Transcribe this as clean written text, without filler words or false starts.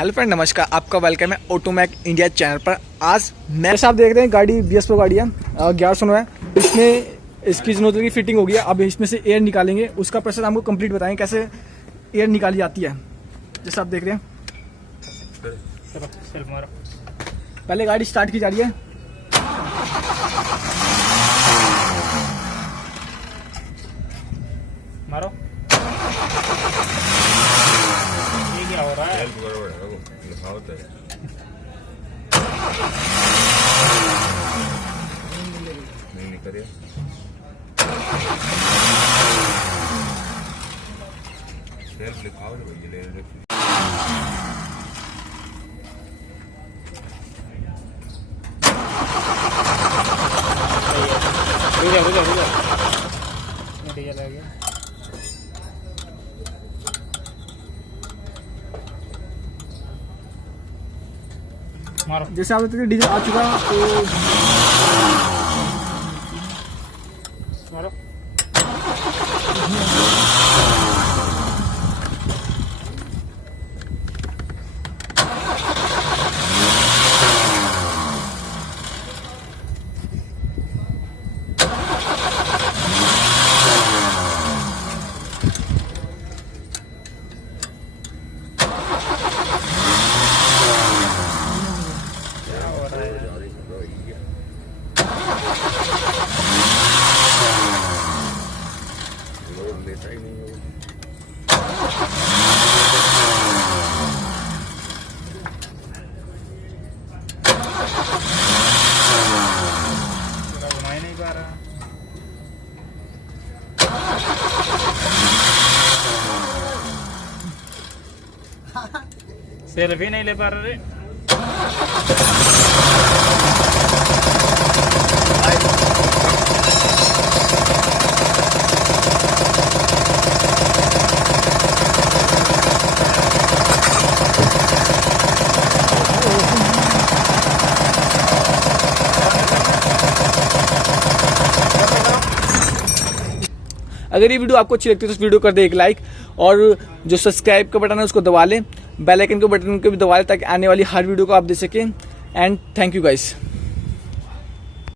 Hello friend, नमस्कार। आपका welcome है ऑटोमैक इंडिया चैनल पर। आज मैं आप देख रहे हैं गाड़ी BS प्रो गाड़ी है 1109 है। इसमें इसकी जो नोजल की फिटिंग हो गई है। अब इसमें से एयर निकालेंगे, उसका प्रोसेस हमको कंप्लीट बताएंगे कैसे एयर निकाली जाती है। जैसे आप देख रहे हैं, पहले गाड़ी स्टार्ट की जा रही है। मारो, ये क्या हो रहा है? नहीं करिए। सेल्फ लिखाओ तो भैया ले रहे। डीजल आ गया। मारो। जैसे आप देखते हैं डीजल आ चुका तो मारो। लेता ही नहीं है। घुमा ही नहीं पा रहा। सेल्फी नहीं ले पा रहा रे। अगर ये वीडियो आपको अच्छी लगती है तो इस वीडियो कर दे एक लाइक, और जो सब्सक्राइब का बटन है उसको दबा लें, बेल आइकन के बटन को भी दबा लें ताकि आने वाली हर वीडियो को आप देख सकें। And thank you guys.